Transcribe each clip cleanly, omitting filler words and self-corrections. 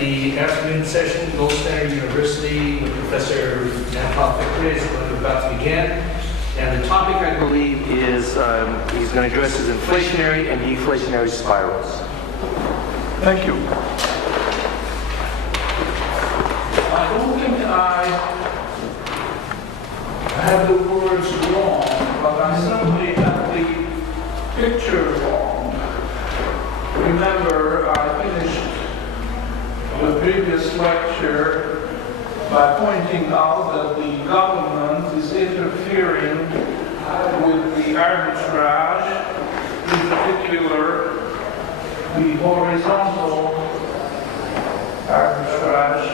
the afternoon session, Gold Standard University with Professor Antal Fekete is about to begin. And the topic, I believe, is he's going to address is inflationary and deflationary spirals. Thank you. I don't think I have the words wrong, but I certainly have the picture wrong. Remember, I finished the previous lecture by pointing out that the government is interfering with the arbitrage, in particular the horizontal arbitrage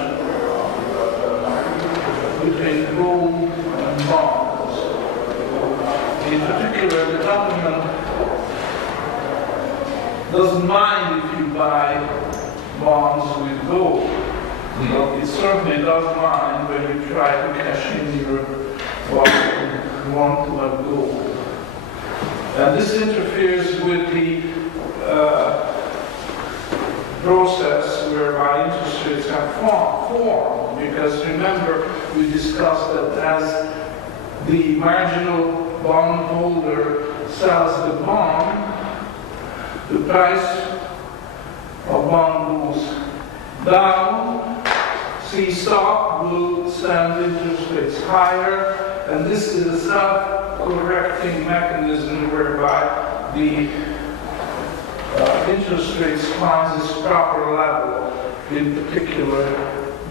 between gold and bonds. In particular, the government doesn't mind if you buy bonds with gold. But it certainly does mind when you try to cash in your bond you want to have gold. And this interferes with the process whereby interest rates have formed. Because remember, we discussed that as the marginal bondholder sells the bond, the price of bond goes down, C stock will send interest rates higher, and this is a self-correcting mechanism whereby the interest rates finds its proper level, in particular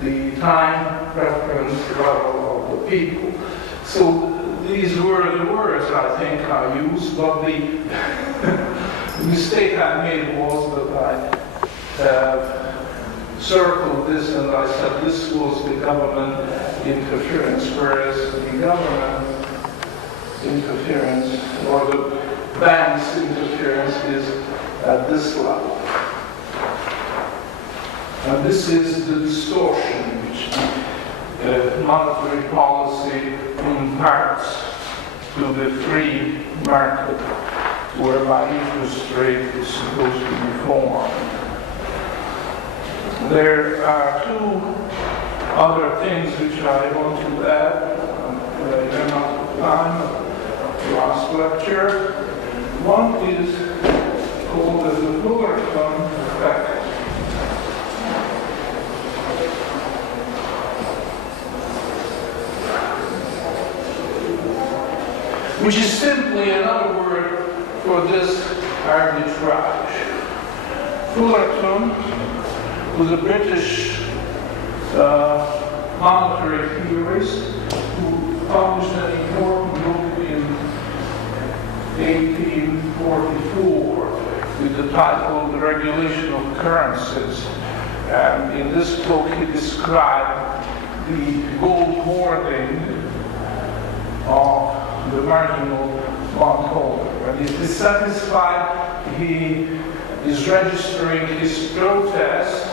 the time preference level of the people. So these were the words I think I used, but the mistake I made was that I circled this and I said this was the government interference, whereas the government interference or the bank's interference is at this level. And this is the distortion which the monetary policy imparts to the free market, whereby interest rate is supposed to be formed. There are two other things which I want to add. I ran out of time last lecture. One is called the Loránt effect. Which is simply another word for this arbitrage. Loránt was a British monetary theorist who published an important book in 1844 with the title The Regulation of Currencies. And in this book he described the gold hoarding of the marginal bondholder. And he's dissatisfied, he is registering his protest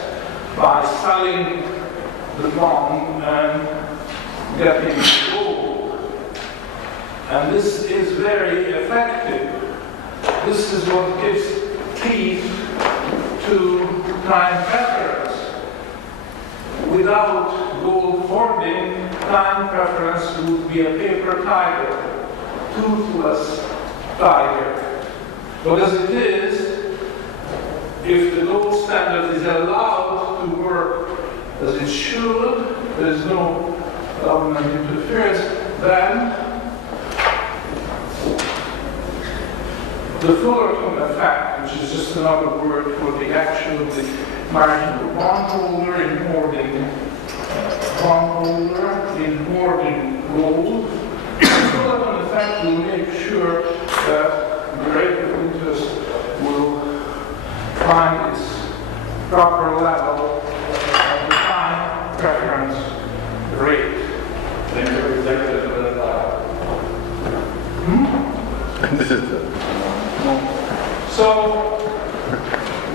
by selling the bond and getting gold. And this is very effective. This is what gives teeth to time preference. Without gold hoarding, time preference would be a paper tiger, toothless tiger. But as it is, if the gold standard is allowed to work as it should, there is no government interference, then the Loránt effect, which is just another word for the action of the marginal bondholder in hoarding gold, the Loránt effect will make sure that the rate of interest will find its proper level at the time preference rate. So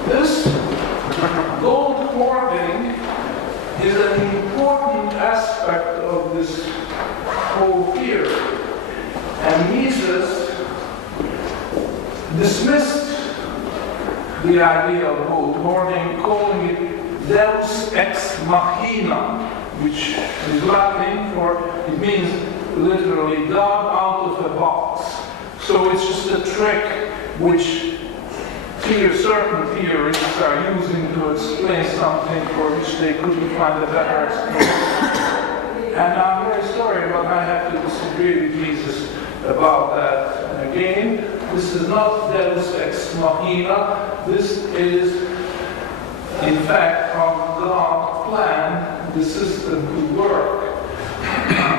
this gold hoarding is an important aspect of this whole theory. And Mises dismissed the idea of gold hoarding, calling it Deus ex machina, which is Latin for, it means literally God out of a box. So it's just a trick which certain theorists are using to explain something for which they couldn't find a better explanation. And I'm very sorry, but I have to disagree with Jesus about that. Again, this is not Deus ex machina. This is, in fact, how God planned the system to work.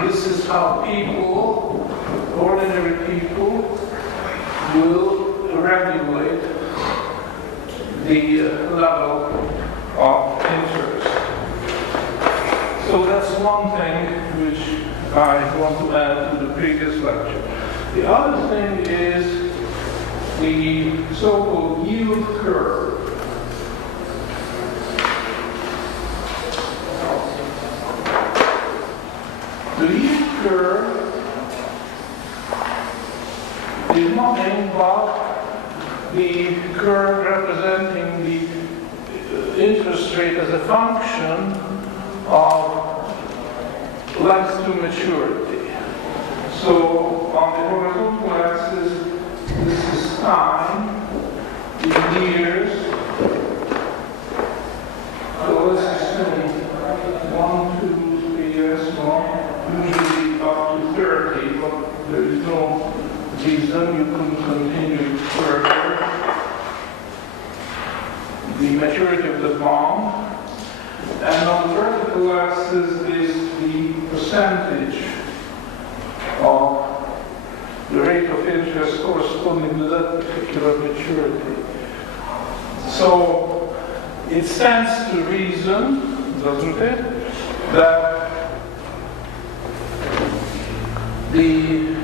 This is how people, ordinary people, will regulate the level of interest. So that's one thing which I want to add to the previous lecture. The other thing is the so-called yield curve. The yield curve is nothing but the curve representing the interest rate as a function of length to maturity. So on the horizontal axis, this is time in years. So let's assume 1, 2, 3 years long, usually up to 30, but there is no reason you can continue further. The maturity of the bond, and on the vertical axis is the percentage of the rate of interest corresponding to that particular maturity. So it stands to reason, doesn't it, that the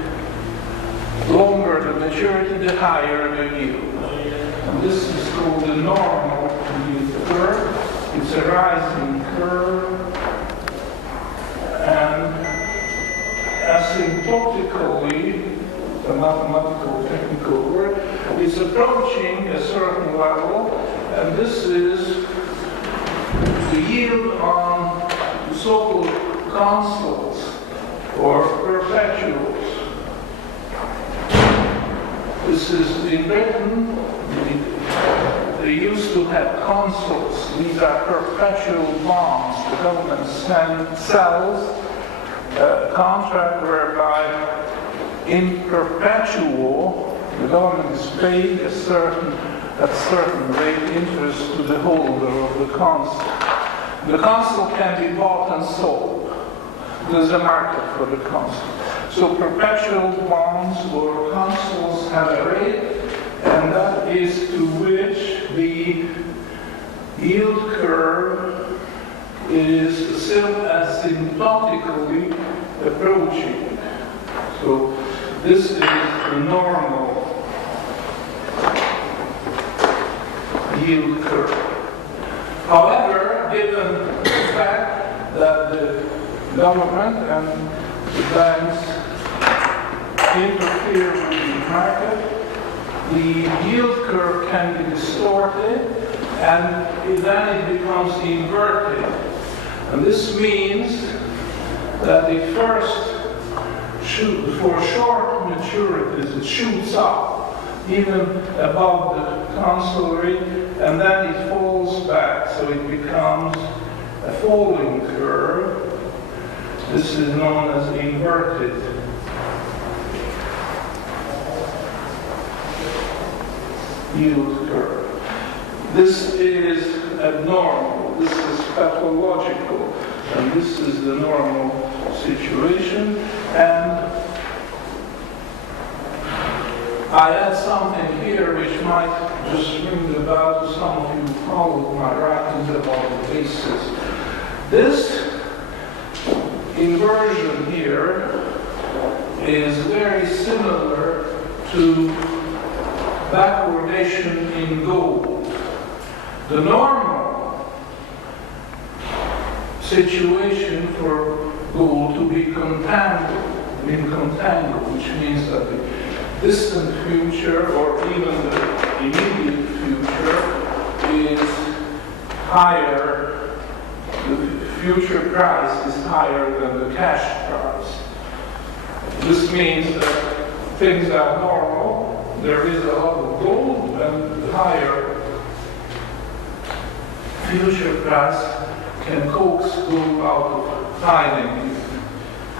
longer the maturity, the higher the yield. And this is called the normal yield curve. It's a rising curve, and asymptotically, the mathematical technical word, it's approaching a certain level, and this is the yield on the so-called constants or perpetuals. This is in Britain, they used to have consols. These are perpetual bonds. The government sells a contract whereby in perpetual the government is paying at certain rate interest to the holder of the console. The console can be bought and sold. There's a market for the console. So perpetual bonds or consoles have a rate, and that is to which the yield curve is still asymptotically approaching. So this is the normal yield curve. However, given the fact that the government and the banks interfere with the market, the yield curve can be distorted, and then it becomes inverted. And this means that the first for short maturities, it shoots up even above the console rate, and then it falls back, so it becomes a falling curve. This is known as inverted yield curve. This is abnormal, this is pathological, and this is the normal situation. And I add something here which might just ring the bell to some of you who followed my writings about the basis. This inversion here is very similar to backwardation in gold. The normal situation for gold to be contango, which means that the distant future or even the immediate future is higher future price is higher than the cash price. This means that things are normal, there is a lot of gold, and the higher future price can coax gold out of hiding if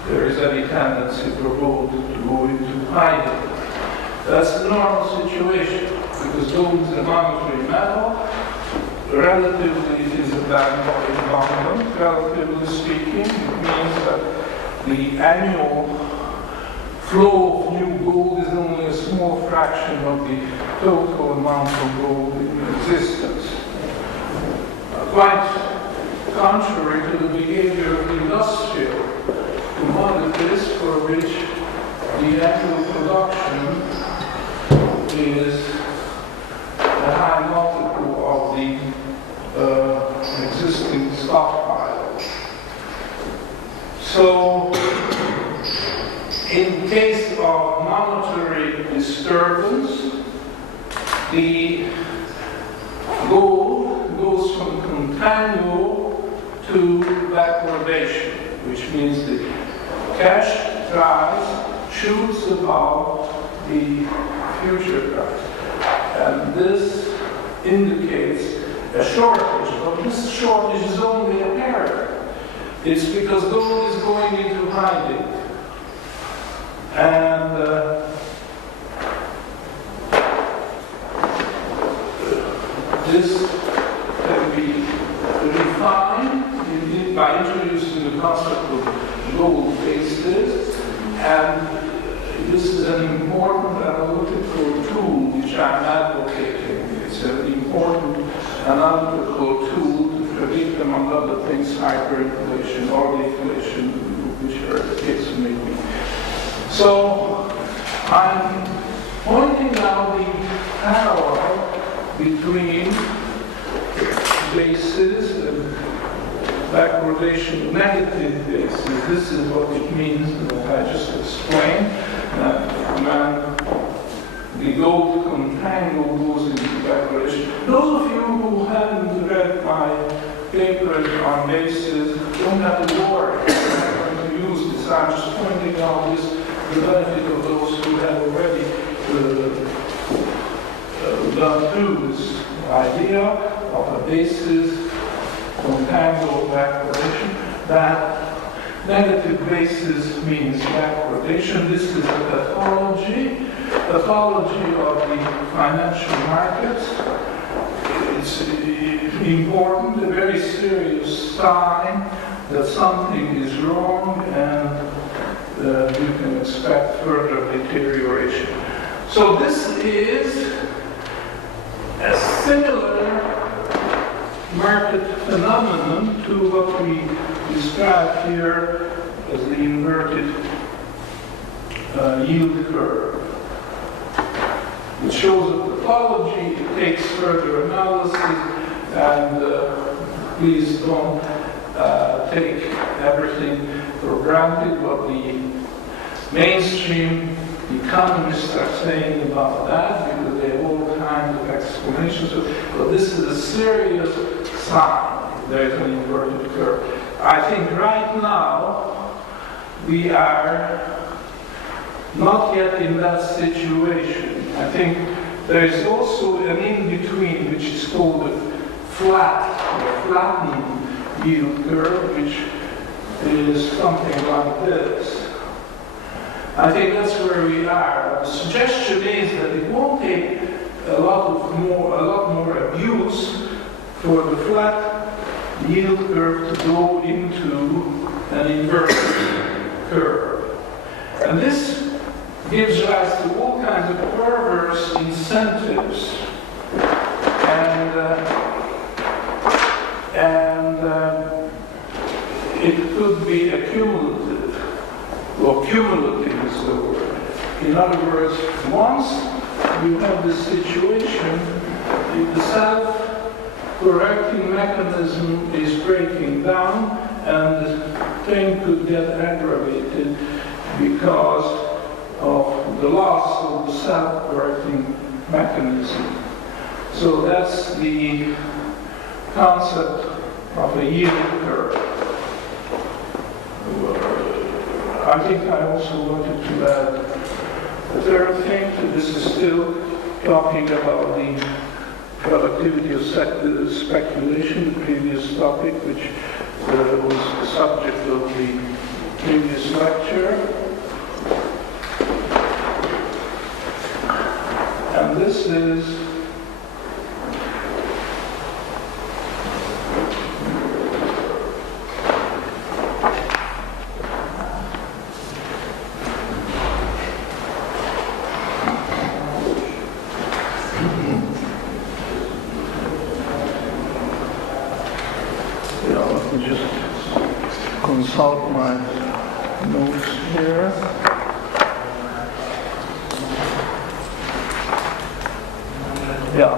there is any tendency for gold to go into hiding. That's the normal situation, because gold is a monetary metal. Relatively, it is a bad environment, relatively speaking. It means that the annual flow of new gold is only a small fraction of the total amount of gold in existence. Quite contrary to the behavior of the industrial commodities, for which the annual production is a high multiple of the existing stockpile. So, in case of monetary disturbance, the gold goes from contango to backwardation, which means the cash price shoots above the future price. And this indicates a shortage, but this shortage is only apparent. It's because gold is going into hiding. And this can be refined by introducing the concept of gold basis, and this is an important analytical tool which I'm advocating. It's an important analytical tool to predict, among other things, hyperinflation or deflation, whichever the case may be. So I'm pointing out the parallel between basis and backwardation negative basis. This is what it means that I just explained. When the gold contango goes into backwardation. Those of you who haven't read my papers on basis don't have to worry. I'm not going to use this. I'm just pointing out this, the benefit of those who have already gone through this idea of a basis contango backwardation. That negative basis means backwardation. This is a pathology of the financial markets. It's important, a very serious sign that something is wrong and you can expect further deterioration. So this is a similar market phenomenon to what we describe here as the inverted yield curve. It shows a pathology, it takes further analysis, and please don't take everything for granted what the mainstream economists are saying about that, because they have all kinds of explanations. But this is a serious sign there's an inverted curve. I think right now we are not yet in that situation. I think there is also an in-between which is called a flat or flattened yield curve, which is something like this. I think that's where we are. The suggestion is that it won't take a lot more abuse for the flat yield curve to go into an inverted curve. And this gives rise to all kinds of perverse incentives. And it could be accumulative, or cumulative is the word. In other words, once you have this situation, the self-correcting mechanism is breaking down, and the thing could get aggravated because of the loss of the self-correcting mechanism. So that's the concept of a yield curve. I think I also wanted to add a third thing. This is still talking about the productivity of speculation, the previous topic, which was the subject of the previous lecture. And this is consult my notes here. Yeah,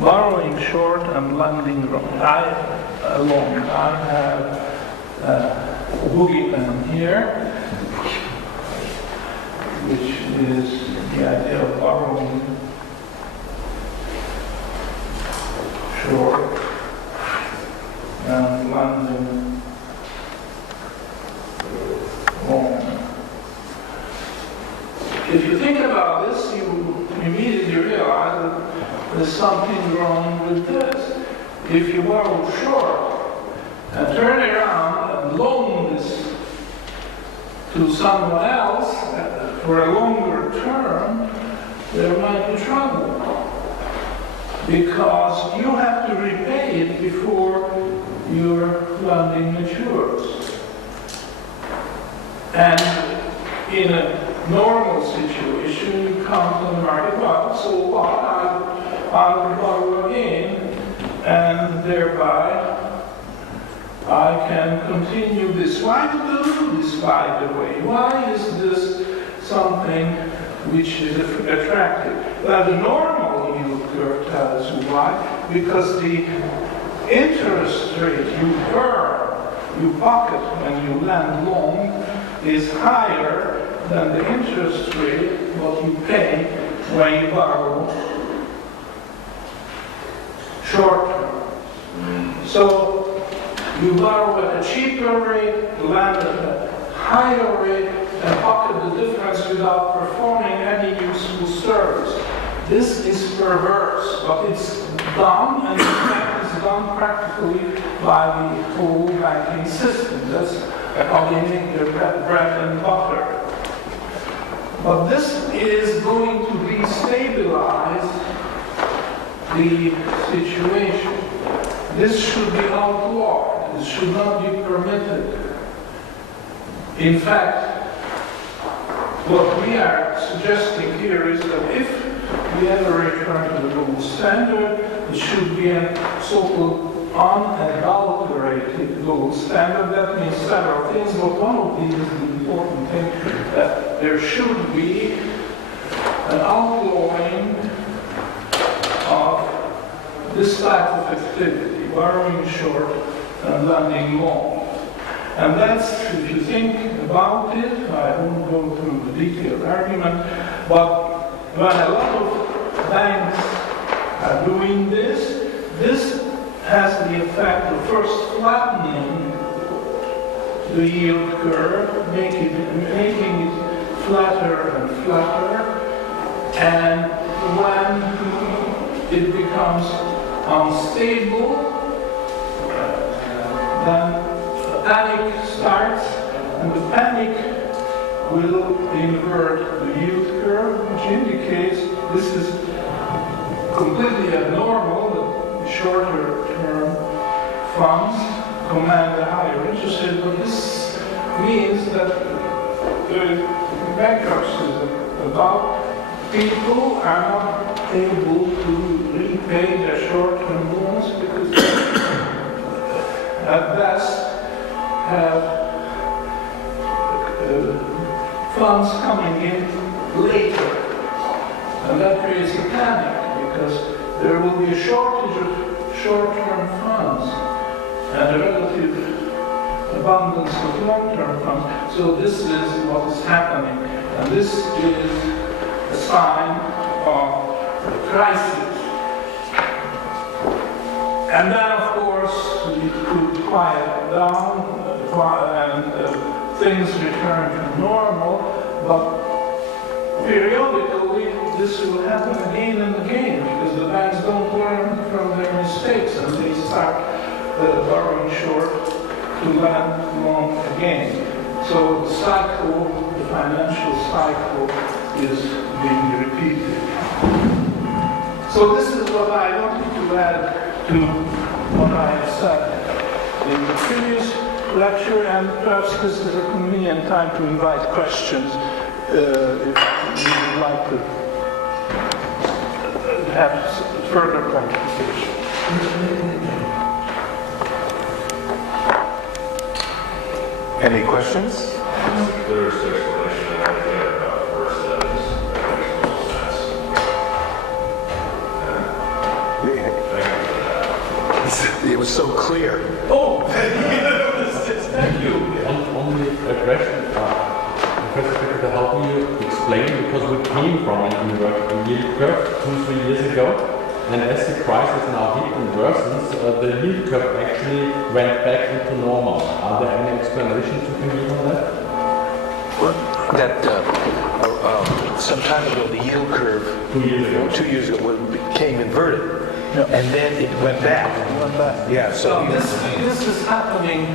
borrowing short and lending long. I have a boogeyman here, which is the idea of borrowing short and lending long. If you think about this, you immediately realize that there's something wrong with this. If you borrow short and turn it around and loan this to someone else for a longer term, there might be trouble. Because you have to repay it before your lending matures. And in a normal situation, you come to the market, well, so what? I'll borrow again, and thereby I can continue this. Why do we do this, by the way? Why is this something which is attractive? Well, the normal yield curve tells you why. Because the interest rate you earn, you pocket when you lend long, is higher than the interest rate what you pay when you borrow short term. So you borrow at a cheaper rate, lend at a higher rate, and pocket the difference without performing any useful service. This is perverse, but it's done, and in fact it's done practically by the whole banking system. That's how they make their bread and butter. But this is going to destabilize the situation. This should be outlawed. This should not be permitted. In fact, what we are suggesting here is that if we ever return to the gold standard, it should be a so-called unadulterated gold standard. That means several things, but one of these is the important thing, that there should be an outlawing of this type of activity, borrowing short and lending long. And that's, if you think about it, I won't go through the detailed argument, but when a lot of banks are doing this, this has the effect of first flattening the yield curve, making it flatter and flatter, and when it becomes unstable, then panic starts, and the panic will invert the yield curve, which indicates this is completely abnormal. The shorter term funds command a higher interest rate, but this means that the bankruptcy is about people are not able to repay their short-term loans because they, at best, have funds coming in later. And that creates a panic because there will be a shortage of short-term funds and a relative abundance of long-term funds. So this is what is happening. And this is a sign of a crisis. And then, of course, we could quiet down and things return to normal, but periodically this will happen again and again because the banks don't learn from their mistakes and they start borrowing short to lend long again. So the cycle, the financial cycle, is being repeated. So this is what I wanted to add to what I have said in the previous lecture, and perhaps this is a convenient time to invite questions if you would like to have further clarification. Any questions? There's explanation that I get about the verse that makes no sense. Thank you for that. It was so clear. Oh, thank you. On the question, Professor Fekete, how do you explain, because we came from a yield curve 2-3 years ago, and as the crisis now hit and worsens, the yield curve actually went back into normal. Are there any explanations you can give on that? That some time ago, the yield curve 2 years ago became inverted, and then it went back. Yeah, so This is happening,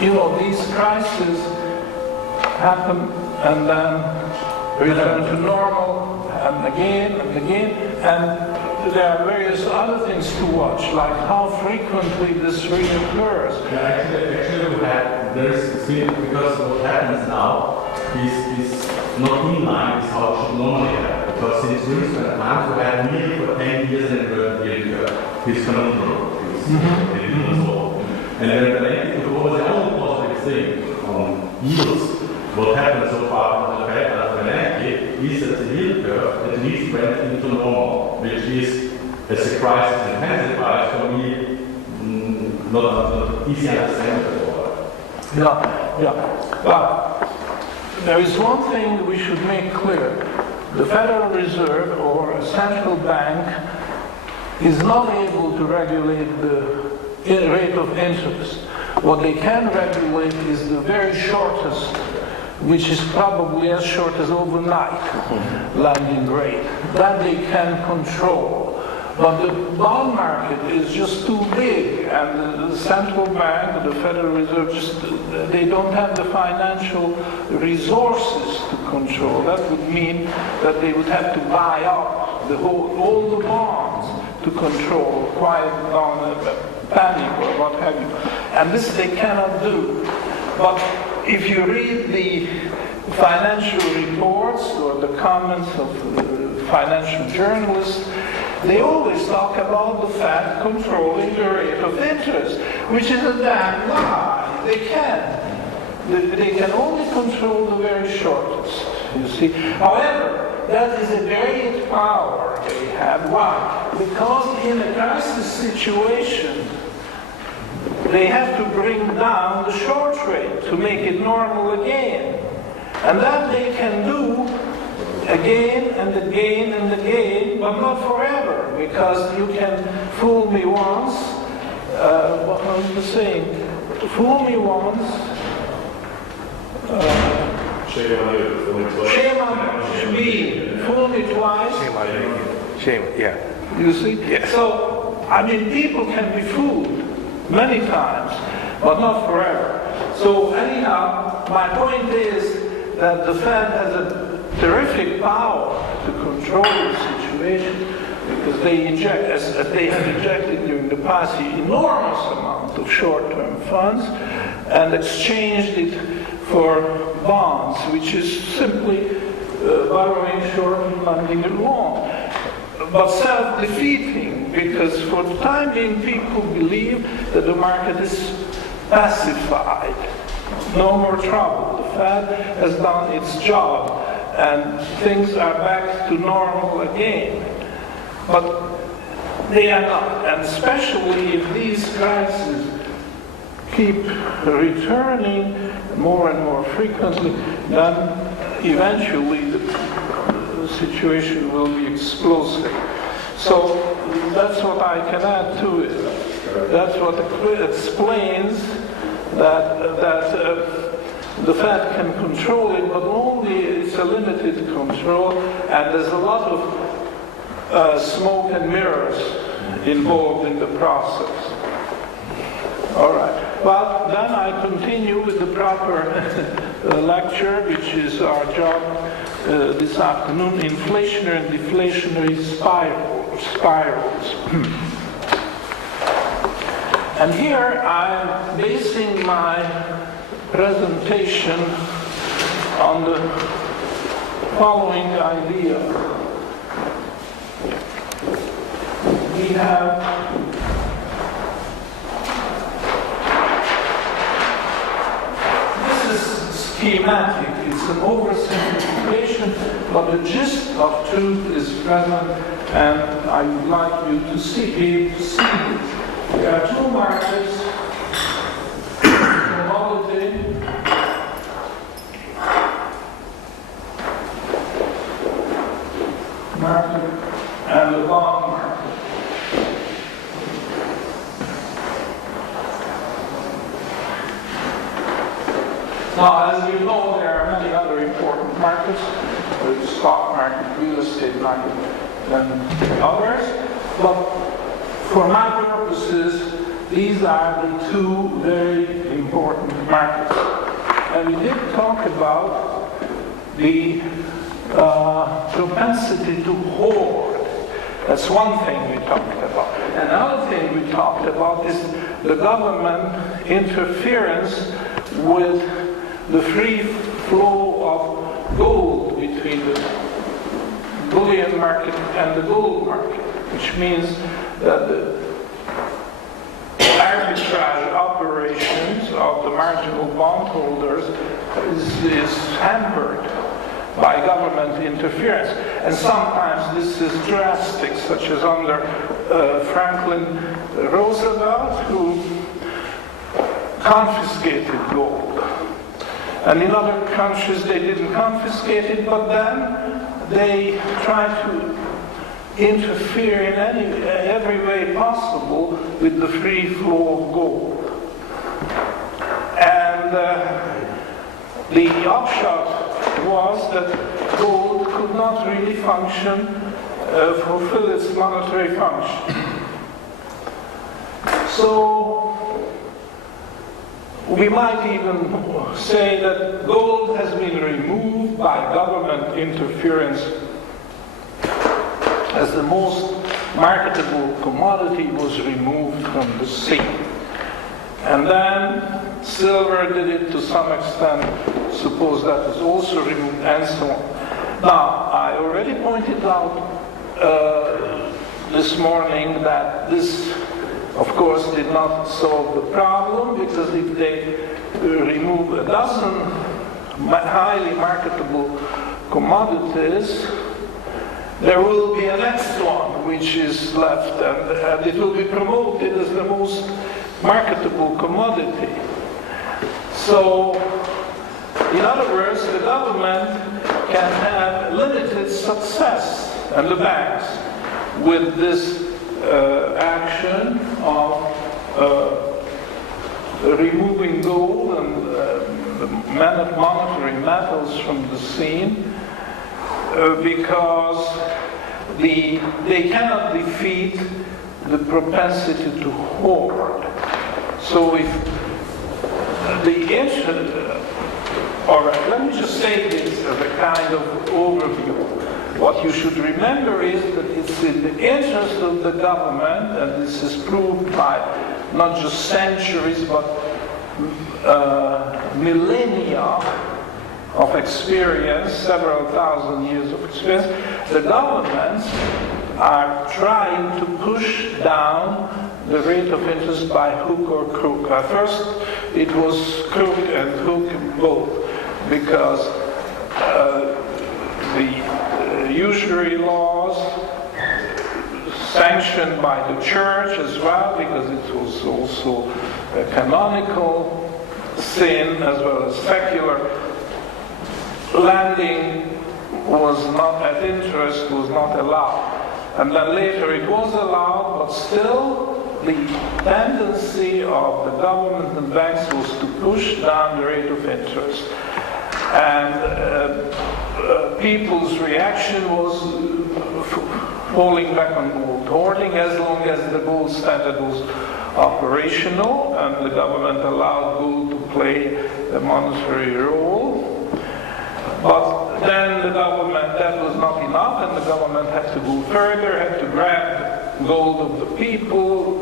you know, these crises happen and then return to normal and again, and there are various other things to watch, like how frequently this reoccurs. Actually we had, because what happens now is not in line with how it should normally happen. Because since recent times we had nearly for 10 years in the yield curve, this phenomenon. And then related to what was the only positive thing on yields, what happened so far from the Fed and Schematic is that the yield curve at least went into normal, which is, as the crisis intensifies, for me, not easy to understand. Yeah. But there is one thing we should make clear. The Federal Reserve or a central bank is not able to regulate the rate of interest. What they can regulate is the very shortest, which is probably as short as overnight lending rate. That they can control. But the bond market is just too big, and the central bank, the Federal Reserve, they don't have the financial resources to control. That would mean that they would have to buy up all the bonds to control, quiet down panic or what have you. And this they cannot do. But if you read the financial reports or the comments of financial journalists, they always talk about the Fed controlling the rate of interest, which is a damn lie. They can. They can only control the very shortest, you see. However, that is a great power they have. Why? Because in a crisis situation, they have to bring down the short rate to make it normal again. And that they can do again and again and again, but not forever, because you can fool me once, what was the saying? Fool me once, Shame on you. shame on me, fool me twice. shame on you. Shame, yeah. You see? Yes. So, I mean, people can be fooled many times, but not forever. So anyhow, my point is that the Fed has a terrific power to control the situation, because they inject, as they have injected during the past, an enormous amount of short-term funds and exchanged it for bonds, which is simply borrowing short and lending it long. But self-defeating, because for the time being people believe that the market is pacified. No more trouble. The Fed has done its job and things are back to normal again. But they are not. And especially if these crises keep returning more and more frequently, then eventually the situation will be explosive. So that's what I can add to it. That's what explains that the Fed can control it, but only it's a limited control, and there's a lot of smoke and mirrors involved in the process. All right. Well, then I continue with the proper lecture, which is our job this afternoon, inflationary and deflationary spirals. And here I'm basing my presentation on the following idea. We have schematic. It's an oversimplification, but the gist of truth is present, and I would like you to see it. There are two markets, commodity market and the bond market. Now, as you know, there are many other important markets, the stock market, real estate market, and others. But for my purposes, these are the two very important markets. And we did talk about the propensity to hoard. That's one thing we talked about. Another thing we talked about is the government interference with the free flow of gold between the bullion market and the gold market, which means that the arbitrage operations of the marginal bondholders is hampered by government interference. And sometimes this is drastic, such as under Franklin Roosevelt, who confiscated gold. And in other countries they didn't confiscate it, but then they tried to interfere in every way possible with the free flow of gold. And the upshot was that gold could not really fulfill its monetary function. So we might even say that gold has been removed by government interference as the most marketable commodity was removed from the sea. And then silver did it to some extent, suppose that is also removed, and so on. Now, I already pointed out this morning that this, of course, did not solve the problem, because if they remove a dozen highly marketable commodities, there will be a next one which is left, and it will be promoted as the most marketable commodity. So, in other words, the government can have limited success, and the banks, with this action of removing gold and monetary metals from the scene, because they cannot defeat the propensity to hoard. So if the interest, all right, let me just say this as a kind of overview. What you should remember is that it's in the interest of the government, and this is proved by not just centuries, but millennia of experience, several thousand years of experience. The governments are trying to push down the rate of interest by hook or crook. At first, it was crook and hook both, because the usury laws sanctioned by the church as well, because it was also a canonical sin as well as secular. Lending was not at interest, was not allowed. And then later it was allowed, but still the tendency of the government and banks was to push down the rate of interest. And people's reaction was falling back on gold hoarding as long as the gold standard was operational and the government allowed gold to play a monetary role. But then the government, that was not enough, and the government had to go further, had to grab gold of the people,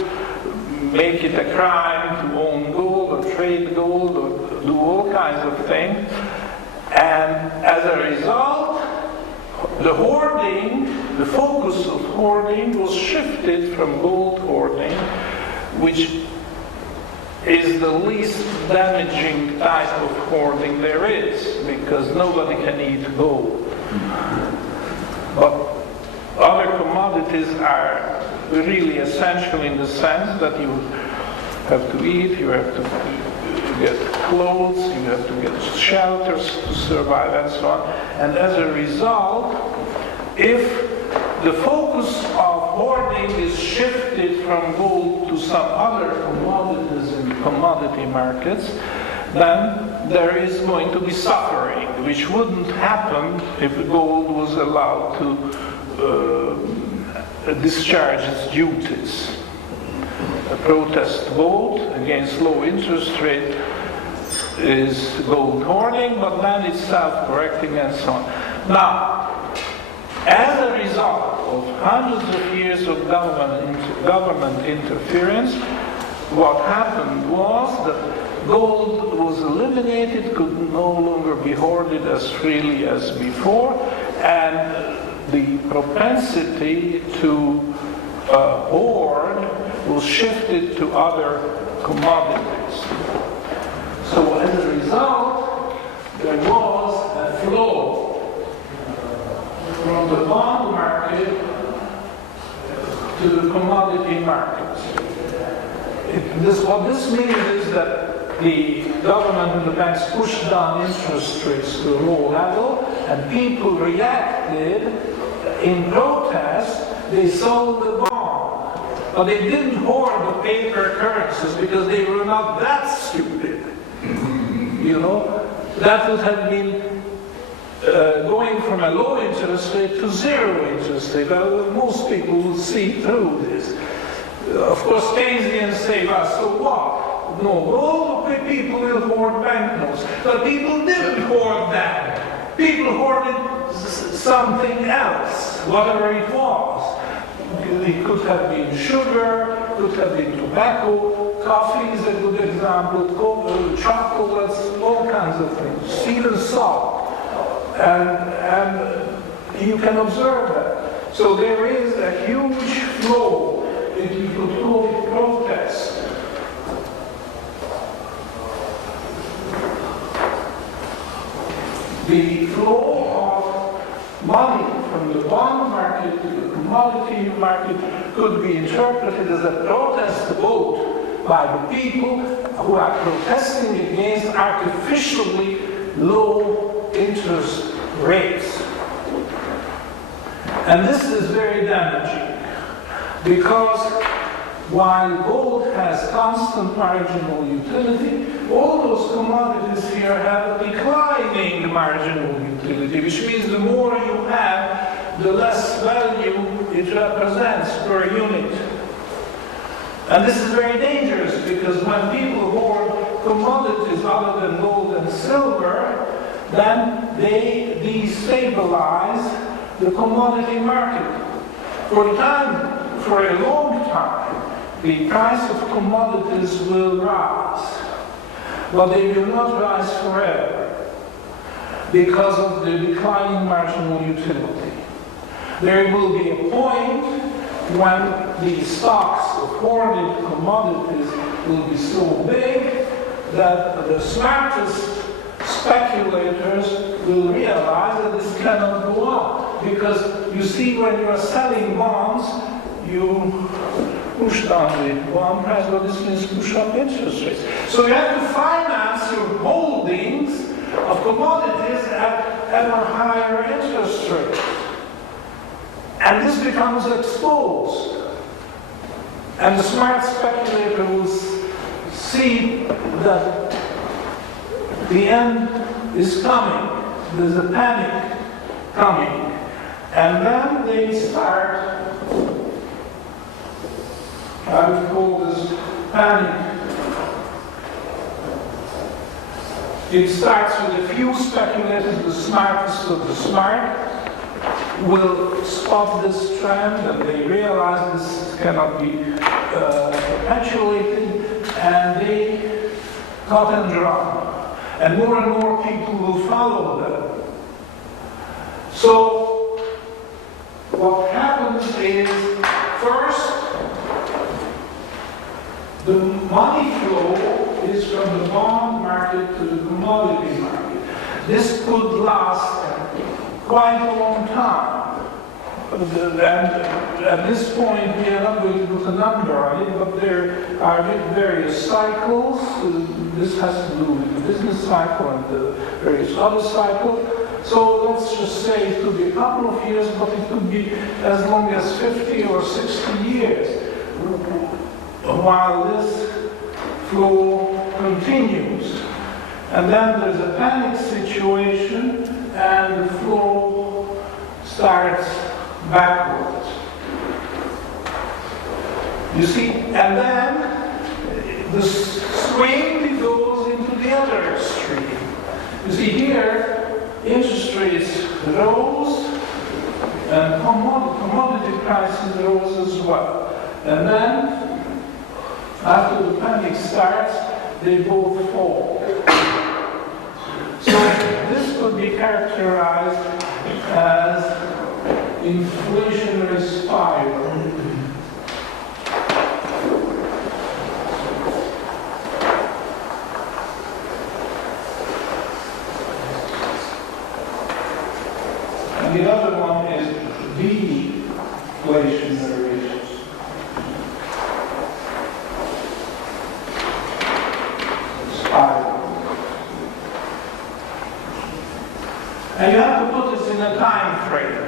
make it a crime to own gold or trade gold or do all kinds of things. And as a result, the hoarding, the focus of hoarding was shifted from gold hoarding, which is the least damaging type of hoarding there is, because nobody can eat gold. But other commodities are really essential in the sense that you have to eat, you have to get clothes, you have to get shelters to survive, and so on. And as a result, if the focus of hoarding is shifted from gold to some other commodities in commodity markets, then there is going to be suffering, which wouldn't happen if gold was allowed to discharge its duties. A protest vote against low interest rate is gold hoarding, but then it's self-correcting and so on. Now, as a result of hundreds of years of government interference, what happened was that gold was eliminated, could no longer be hoarded as freely as before, and the propensity to hoard was shifted to other commodities. So as a result, there was a flow from the bond market to the commodity markets. What this means is that the government and the banks pushed down interest rates to a low level, and people reacted in protest. They sold the bond, but they didn't hoard the paper currencies because they were not that stupid. You know, that would have been going from a low interest rate to zero interest rate. Well, most people will see through this. Of course, Keynesians say, well, so what? No, all the people will hoard banknotes. But people didn't hoard that. People hoarded something else, whatever it was. It could have been sugar, could have been tobacco, coffee is a good example, chocolates, all kinds of things, even salt. And you can observe that. So there is a huge flow, if you could call it protest. The flow of money from the bond market to the commodity market could be interpreted as a protest vote by the people who are protesting against artificially low interest rates. And this is very damaging because while gold has constant marginal utility, all those commodities here have a declining marginal utility, which means the more you have, the less value it represents per unit. And this is very dangerous because when people hoard commodities other than gold and silver, then they destabilize the commodity market. For a long time, the price of commodities will rise, but they will not rise forever because of the declining marginal utility. There will be a point when the stocks of hoarded commodities will be so big that the smartest speculators will realize that this cannot go on. Because you see, when you are selling bonds, you push down the bond price, but this means push up interest rates. So you have to finance your holdings of commodities at ever higher interest rates. And this becomes exposed. And the smart speculator will see that the end is coming. There's a panic coming. And then they start, I would call this panic. It starts with a few speculators, the smartest of the smart, will spot this trend, and they realize this cannot be perpetuated, and they cut and run. And more people will follow them. So what happens is, first, the money flow is from the bond market to the commodity market. This could last quite a long time. And at this point, we are not going to put a number on it, but there are various cycles. This has to do with the business cycle and the various other cycles. So let's just say it could be a couple of years, but it could be as long as 50 or 60 years while this flow continues. And then there's a panic situation, and the flow starts backwards. You see, and then the swing goes into the other extreme. You see here, interest rates rose, and commodity prices rose as well. And then, after the panic starts, they both fall. So this could be characterized as inflationary spiral. And the other one is deflationary spiral. And you have to put this in a time frame.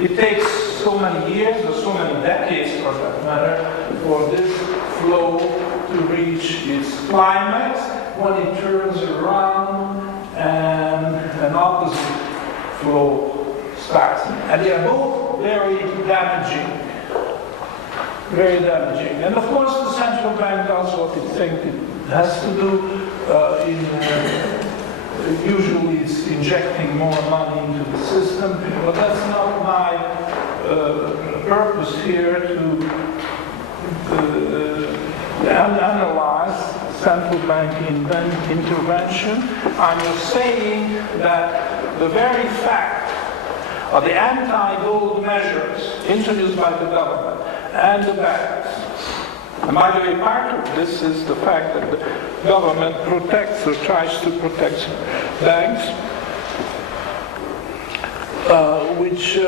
It takes so many years, or so many decades for that matter, for this flow to reach its climax, when it turns around and an opposite flow starts. And they are both very damaging. Very damaging. And of course the central bank does what it thinks it has to do. Usually it's injecting more money into the system, but that's not my purpose here to analyze central bank intervention. I'm just saying that the very fact of the anti-gold measures introduced by the government and the banks, and by the way, part of this is the fact that the government protects or tries to protect banks, which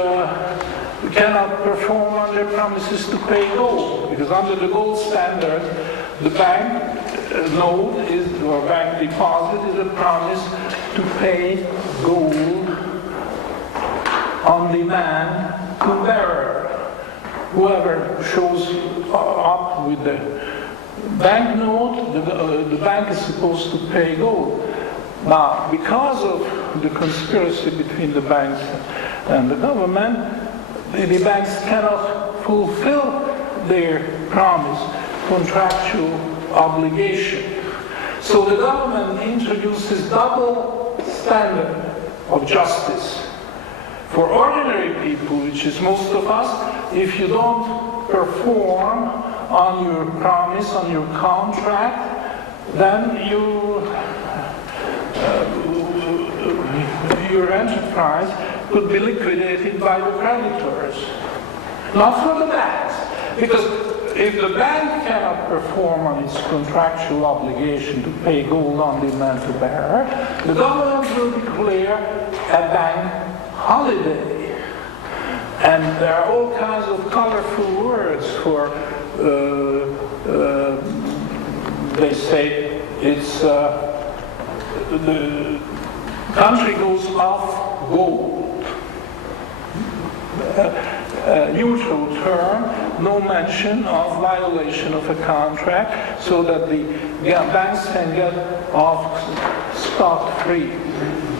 cannot perform on their promises to pay gold, because under the gold standard, the bank note or bank deposit is a promise to pay gold on demand to bearer. Whoever shows up with the banknote, the bank is supposed to pay gold. Now, because of the conspiracy between the banks and the government, the banks cannot fulfill their promise, contractual obligation. So the government introduces double standard of justice. For ordinary people, which is most of us, if you don't perform on your promise, on your contract, then your enterprise could be liquidated by the creditors. Not for the banks. Because if the bank cannot perform on its contractual obligation to pay gold on demand to bearer, the government will declare a bank holiday. And there are all kinds of colorful words for, they say it's, the country goes off gold. Neutral term, no mention of violation of a contract, so that the banks can get off scot-free.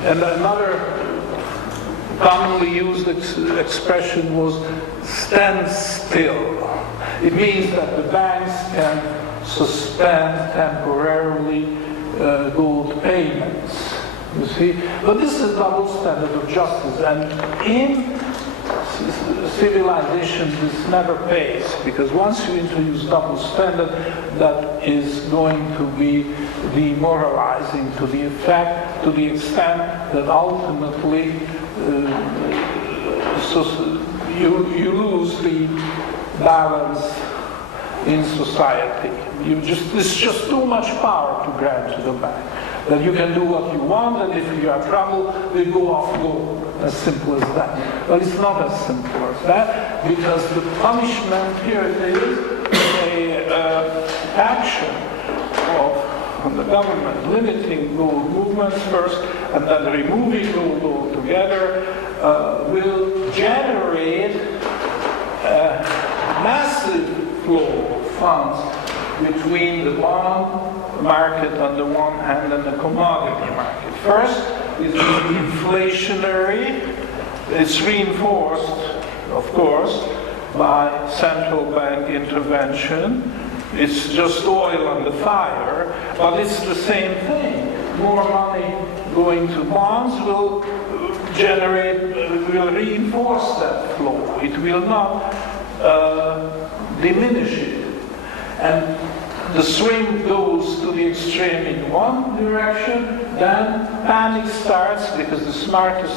And another commonly used expression was stand still. It means that the banks can suspend temporarily gold payments. You see? But this is a double standard of justice, and in civilization this never pays, because once you introduce double standard, that is going to be demoralizing to the extent that ultimately you lose the balance in society. It's just too much power to grant to the bank. That you can do what you want, and if you have trouble, they go off gold. As simple as that. But it's not as simple as that, because the punishment here is an action of the government limiting gold movements first, and then removing gold altogether will generate a massive flow of funds between the bond market on the one hand and the commodity market. First is the inflationary. It's reinforced, of course, by central bank intervention. It's just oil on the fire, but it's the same thing. More money going to bonds will reinforce that flow. It will not diminish it. And the swing goes to the extreme in one direction, then panic starts because the smartest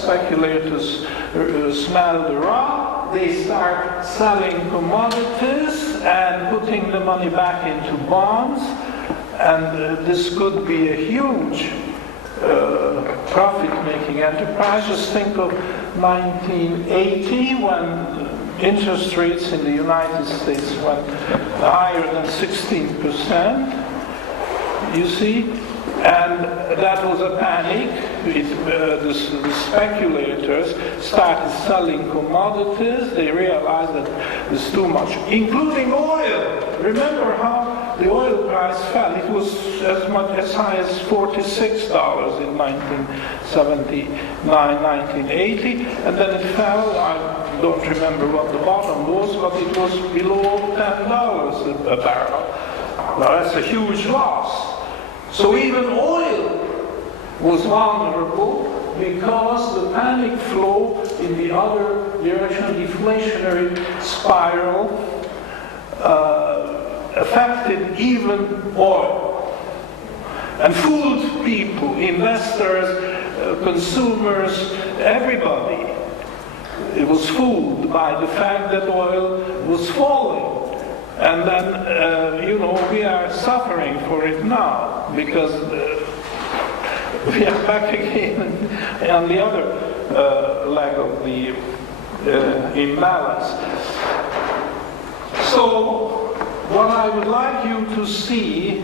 speculators smell the rat. They start selling commodities and putting the money back into bonds, and this could be a huge profit-making enterprise. Just think of 1980 when interest rates in the United States went higher than 16%, you see, and that was a panic. The speculators started selling commodities. They realized that there's too much, including oil. Remember how the oil price fell? It was as high as $46 in 1979, 1980, and then it fell. I don't remember what the bottom was, but it was below $10 a barrel. Now that's a huge loss. So even oil was vulnerable because the panic flow in the other direction, deflationary spiral, affected even oil and fooled people, investors, consumers, everybody. It was fooled by the fact that oil was falling. And then, we are suffering for it now, because we are back again on the other leg of the imbalance. So, what I would like you to see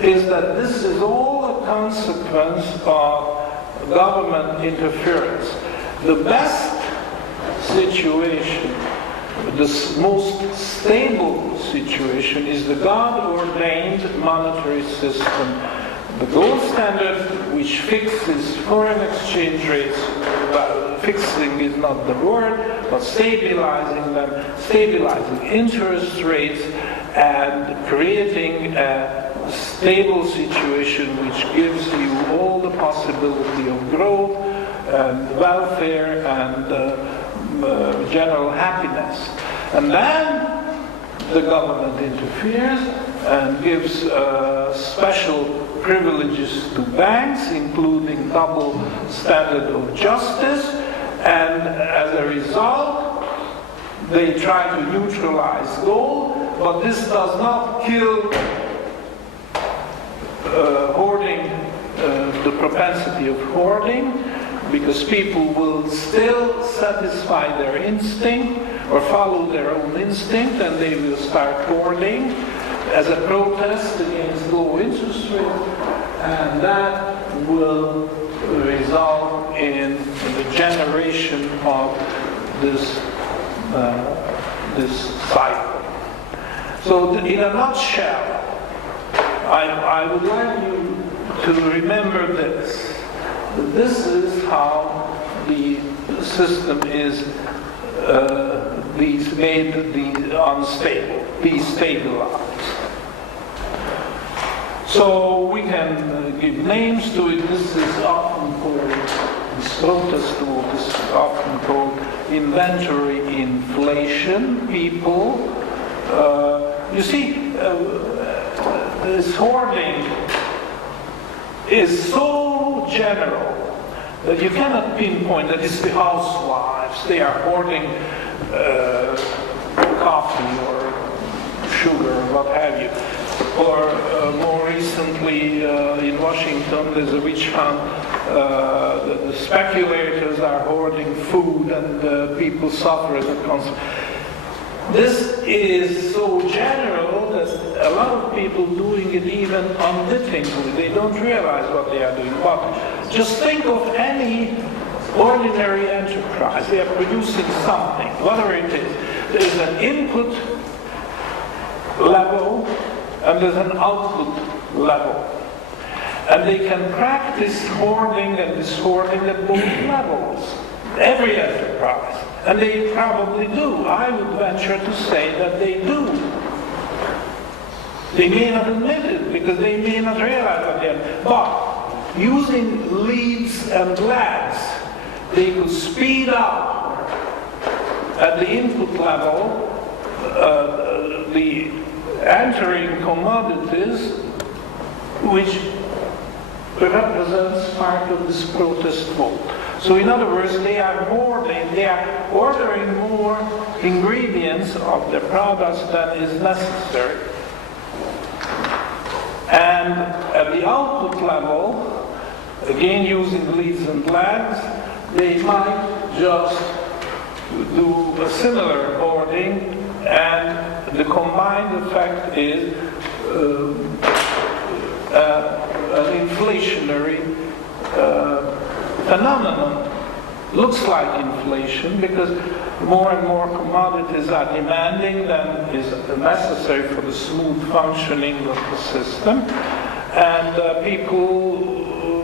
is that this is all a consequence of government interference. The best situation, the most stable situation, is the God-ordained monetary system. The gold standard, which fixes foreign exchange rates, well, fixing is not the word, but stabilizing them, stabilizing interest rates, and creating a stable situation which gives you all the possibility of growth and welfare and general happiness. And then the government interferes and gives special privileges to banks, including double standard of justice, and as a result they try to neutralize gold, but this does not kill hoarding, the propensity of hoarding, because people will still satisfy their instinct or follow their own instinct, and they will start hoarding as a protest against low interest rates, and that will result in the generation of this this cycle. So in a nutshell, I would like you to remember this. This is how the system is made unstable, destabilized. So we can give names to it. This is often called, this protest tool, this is often called inventory inflation. People, you see, this hoarding is so general that you cannot pinpoint that it's the housewives. They are hoarding coffee or sugar or what have you. Or more recently in Washington, there's a witch hunt. The speculators are hoarding food and people suffer as a consequence. This is so general that a lot of people doing it even unwittingly. They don't realize what they are doing. But just think of any ordinary enterprise. They are producing something, whatever it is. There's an input level and there's an output level. And they can practice hoarding and dishoarding at both levels. Every enterprise. And they probably do. I would venture to say that they do. They may not admit it because they may not realize what they are. But using leads and lags, they could speed up at the input level the entering commodities, which represents part of this protest vote. So in other words, they are ordering more ingredients of the products than is necessary. And at the output level, again using leads and lags, they might just do a similar hoarding, and the combined effect is an inflationary phenomenon. Looks like inflation because more and more commodities are demanding than is necessary for the smooth functioning of the system, and people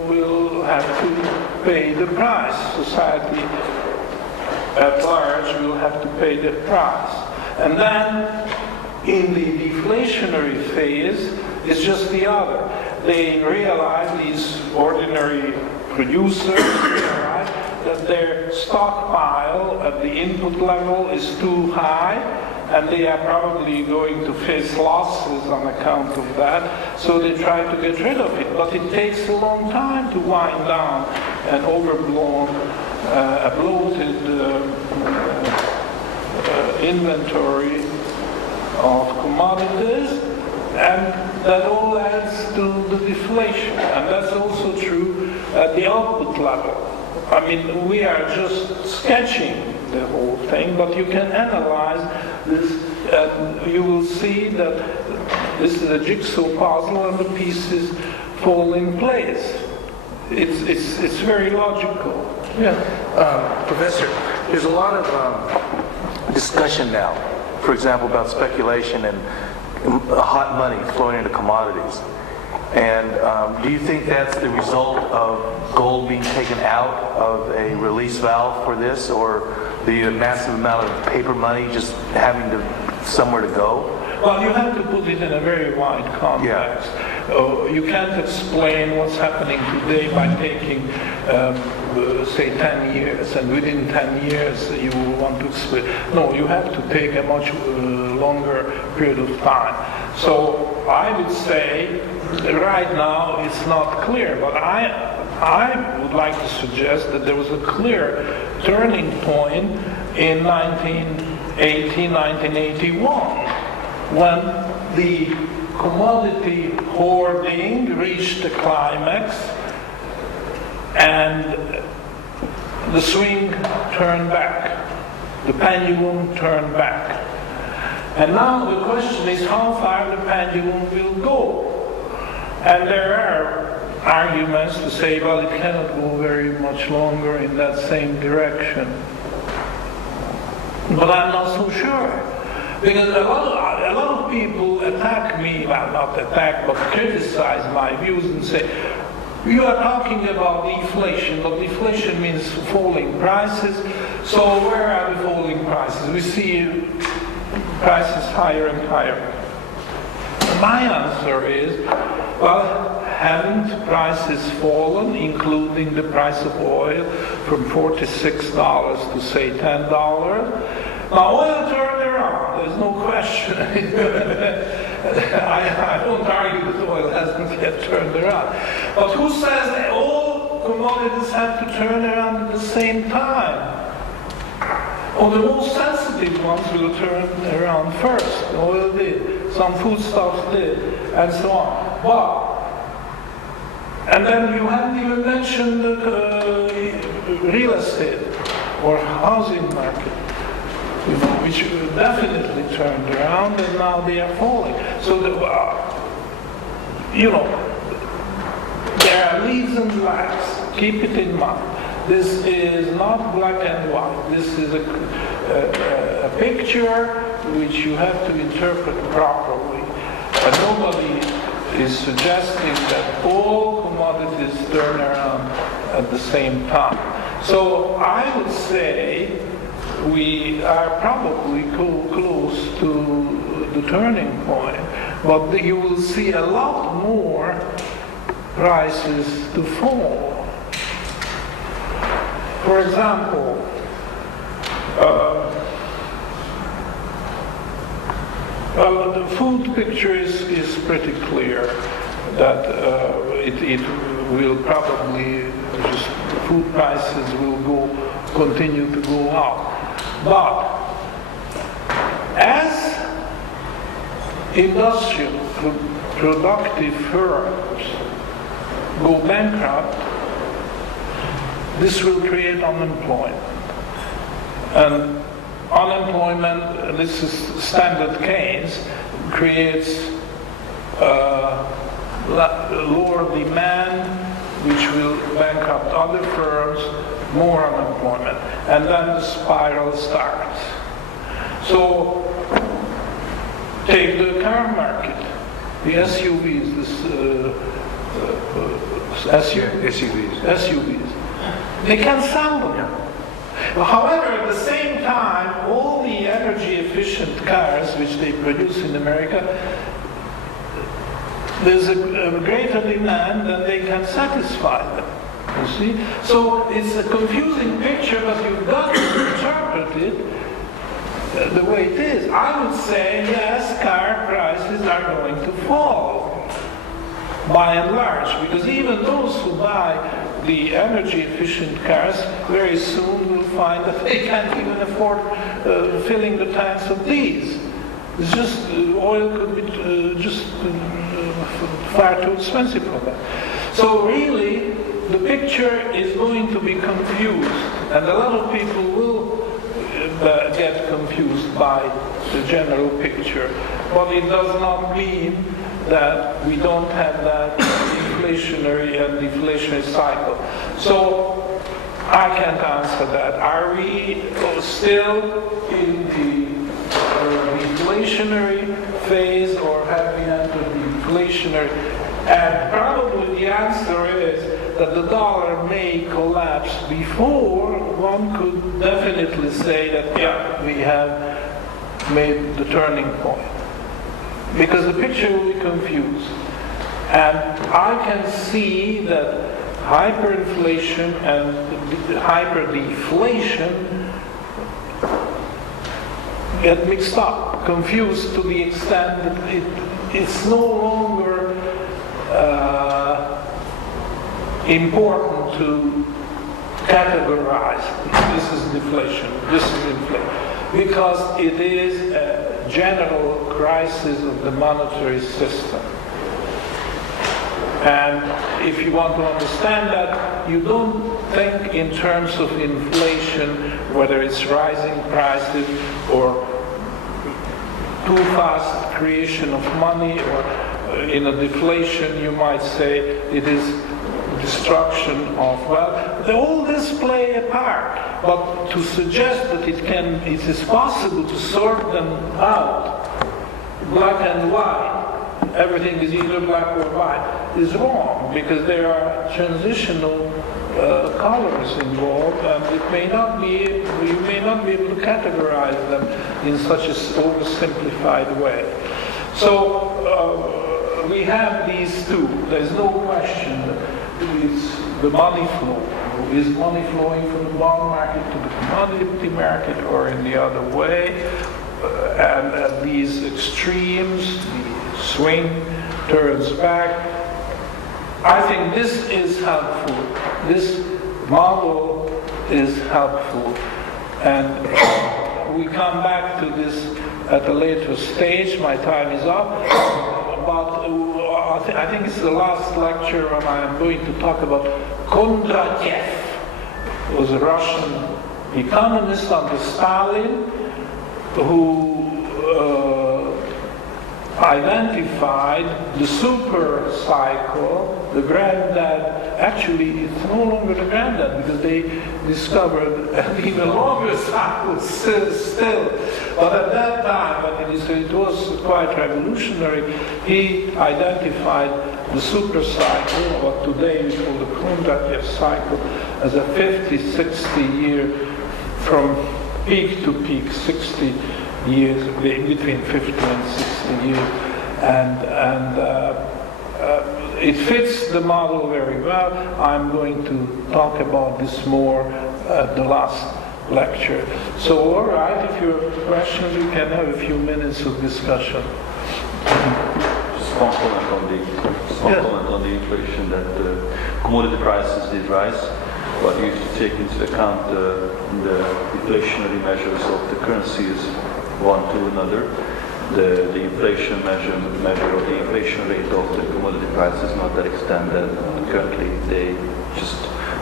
will have to pay the price. Society at large will have to pay the price. And then in the deflationary phase, it's just the other. They realize, these ordinary producers realize that their stockpile at the input level is too high, and they are probably going to face losses on account of that, so they try to get rid of it. But it takes a long time to wind down an overblown, a bloated inventory of commodities, and that all adds to the deflation. And that's also true at the output level. I mean, we are just sketching the whole thing, but you can analyze this, you will see that this is a jigsaw puzzle and the pieces fall in place. It's very logical. Yeah. Professor, there's a lot of discussion now, for example, about speculation and hot money flowing into commodities. And do you think that's the result of gold being taken out of a release valve for this, or the massive amount of paper money just having somewhere to go? Well, you have to put it in a very wide context. Yeah. You can't explain what's happening today by taking, say, 10 years, and within 10 years you want to explain. No, you have to take a much longer period of time. So I would say right now it's not clear, but I would like to suggest that there was a clear turning point in 1980, 1981, when the commodity hoarding reached the climax and the swing turned back, the pendulum turned back. And now the question is how far the pendulum will go. And there are arguments to say, well, it cannot go very much longer in that same direction. But I'm not so sure. Because a lot of people attack me, well, not attack, but criticize my views and say, you are talking about deflation, but deflation means falling prices. So where are the falling prices? We see prices higher and higher. My answer is, well, haven't prices fallen, including the price of oil, from $46 to say $10? Now oil turned around, there's no question. I don't argue that oil hasn't yet turned around. But who says that all commodities have to turn around at the same time? Or the most sensitive ones will turn around first. Oil did, some foodstuffs did, and so on. And then you haven't even mentioned real estate or housing market, which definitely turned around and now they are falling. So, there are leads and lags. Keep it in mind. This is not black and white. This is a picture which you have to interpret properly. And nobody is suggesting that all commodities turn around at the same time. So I would say we are probably close to the turning point, but you will see a lot more prices to fall. For example, the food picture is pretty clear that it will probably just food prices will continue to go up. But as industrial productive firms go bankrupt, this will create unemployment. And unemployment, this is standard Keynes, creates lower demand, which will bankrupt other firms, more unemployment. And then the spiral starts. So, take the car market, the SUVs, SUVs. They can sell them. However, at the same time, all the energy-efficient cars which they produce in America, there's a greater demand than they can satisfy them. You see? So it's a confusing picture, but you've got to interpret it the way it is. I would say, yes, car prices are going to fall, by and large, because even those who buy the energy-efficient cars very soon will find that they can't even afford filling the tanks of these. It's just oil could be far too expensive for that. So really, the picture is going to be confused, and a lot of people will get confused by the general picture. But it does not mean that we don't have that inflationary and deflationary cycle. So I can't answer that. Are we still in the deflationary phase, or have we entered the deflationary? And probably the answer is that the dollar may collapse before one could definitely say that, yeah, we have made the turning point. Because the picture will be confused. And I can see that hyperinflation and hyperdeflation get mixed up, confused to the extent that it's no longer important to categorize this is deflation, this is inflation, because it is a general crisis of the monetary system. And if you want to understand that, you don't think in terms of inflation, whether it's rising prices or too fast creation of money, or in a deflation you might say it is destruction of wealth. All this play a part, but to suggest that it is possible to sort them out, black and white, everything is either black or white, is wrong, because there are transitional colors involved, and you may not be able to categorize them in such an oversimplified way. So we have these two. There's no question that it's the money flow. Is money flowing from the bond market to the commodity market, or in the other way? And at these extremes, the swing turns back. I think this is helpful. This model is helpful. And we come back to this at a later stage. My time is up. But I think it's the last lecture, and I'm going to talk about Kondratyev, who was a Russian economist under Stalin, who identified the super cycle, the granddad. Actually, it's no longer the granddad, because they discovered an even longer cycle still. But at that time, it was quite revolutionary. He identified the super cycle, what today we call the Kondratyev cycle, as a 50-60 year, from peak to peak, 60 years, between 50 and 60 years, and it fits the model very well. I'm going to talk about this more at the last lecture. So, all right, if you have questions, we can have a few minutes of discussion. Just one comment on the inflation, that commodity prices did rise, but you have to take into account the deflationary measures of the currencies one to another. The inflation measure or the inflation rate of the commodity price is not that extent that currently they just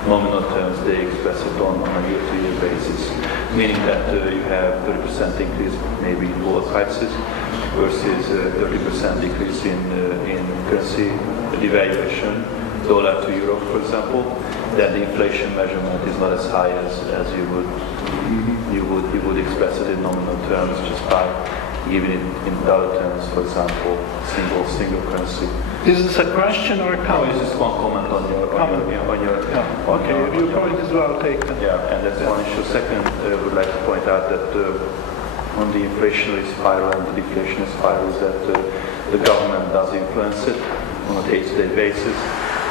nominal terms they express it on a year-to-year basis, meaning that you have 30% increase maybe in oil prices versus 30% decrease in currency devaluation, dollar to euro, for example. Then the inflation measurement is not as high as you would express it in nominal terms just by giving it in dollar terms, for example, single currency. Is this a question or a comment? It's just one comment on your Okay, your point is well taken. Yeah, and that's one issue. Second, I would like to point out that on the inflationary spiral and the deflationary spiral is that the government does influence it on a day-to-day basis.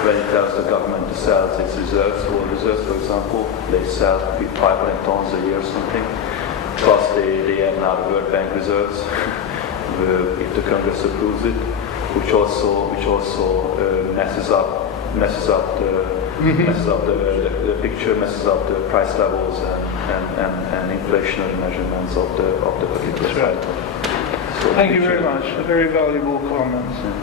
When it tells the government to sell its reserves, oil reserves, for example, they sell 500 tons a year or something. Plus they have now the World Bank reserves, if the Congress approves it, which also messes up the picture, messes up the price levels and inflationary measurements of the particular cycle. Thank you very much. Very valuable comments. Yeah.